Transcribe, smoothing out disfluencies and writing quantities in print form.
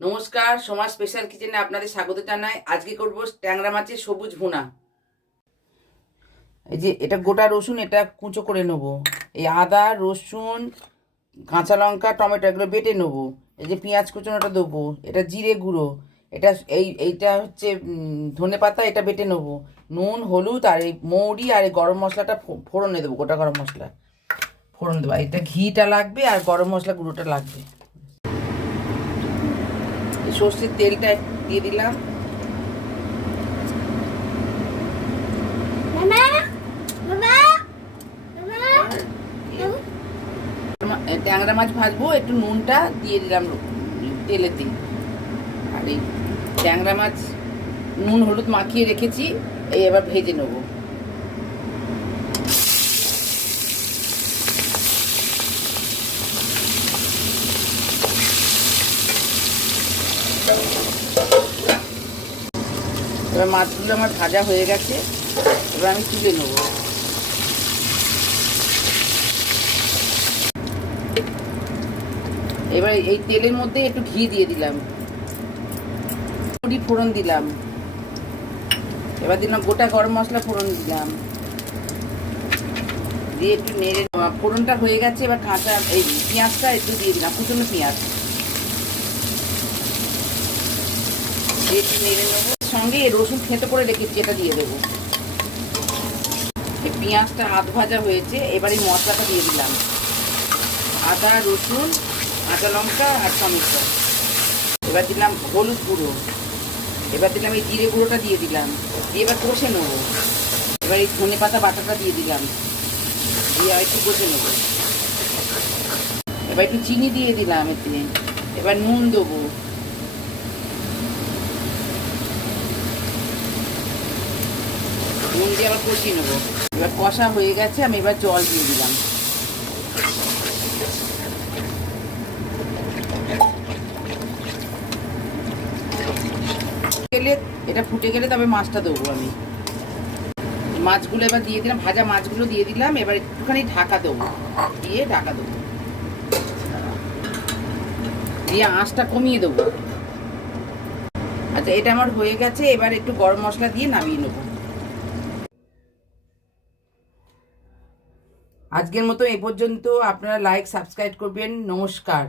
নমস্কার, সমাজ স্পেশাল কিচেনে আপনাদের স্বাগত জানাই। আজকে করব ট্যাংরা মাছের সবুজ ভুনা। এই যে এটা গোটা রসুন, এটা কুচো করে নেব। এই আদা, রসুন, কাঁচা লঙ্কা, টমেটো এগুলো বেটে নেব। এই যে পেঁয়াজ কুচোনোটা দেবো, এটা জিরে গুঁড়ো, এটা এইটা হচ্ছে ধনে পাতা, এটা বেটে নেব। নুন, হলুদ আর এই মৌরি আর এই গরম মশলাটা ফোড়নে দেবো, গোটা গরম মশলা ফোড়ন দেবো। এটা ঘিটা লাগবে আর গরম মশলা গুঁড়োটা লাগবে। সর্ষের তেলটা দিয়ে দিলাম। ট্যাংরা মাছ ভাজবো, একটু নুনটা দিয়ে দিলাম তেলেতে। আর এই ট্যাংরা মাছ নুন হলুদ মাখিয়ে রেখেছি, এই এবার ভেজে নেব। এবার মাছগুলো আমার ভাজা হয়ে গেছে, এবার আমি তুলে নেব। এবার এই তেলের মধ্যে একটু ঘি দিয়ে দিলাম, ফোড়ন দিলাম। এবার দিলাম গোটা গরম মশলা ফোড়ন দিলাম, দিয়ে একটু নেড়ে। ফোড়নটা হয়ে গেছে, এবার কাঁচা এই পেঁয়াজটা একটু দিয়ে দিলাম, কুচনো পেঁয়াজ দিয়ে একটু নেড়ে নেবো। সঙ্গে রসুন থেঁতো করে রেখেছি, এটা দিয়ে দেবো। এই পেঁয়াজটা আধ ভাজা হয়েছে, এবার এই মশলাটা দিয়ে দিলাম। আদা, রসুন, কাঁচা লঙ্কা আর টমেটো। এবার দিলাম হলুদ গুঁড়ো, এবার দিলাম এই জিরে গুঁড়োটা দিয়ে দিলাম, দিয়ে এবার কষে নেবো। এবার এই ধনে পাতা বাটাটা দিয়ে দিলাম, দিয়ে একটু কষে নেবো। এবার একটু চিনি দিয়ে দিলাম এতে। এবার নুন দেবো, নুন দিয়ে আবার কষিয়ে নেবো। এবার কষা হয়ে গেছে, আমি এবার জল দিয়ে দিলাম। এটা ফুটে গেলে তবে মাছটা দেবো আমি। মাছগুলো এবার দিয়ে দিলাম, ভাজা মাছগুলো দিয়ে দিলাম। এবার একটুখানি ঢাকা দেবো, দিয়ে ঢাকা দেবো, দিয়ে আঁচটা কমিয়ে দেবো। আচ্ছা, এটা আমার হয়ে গেছে, এবার একটু গরম মশলা দিয়ে নামিয়ে নেবো। আজকের মতো এ পর্যন্ত। আপনারা লাইক সাবস্ক্রাইব করবেন। নমস্কার।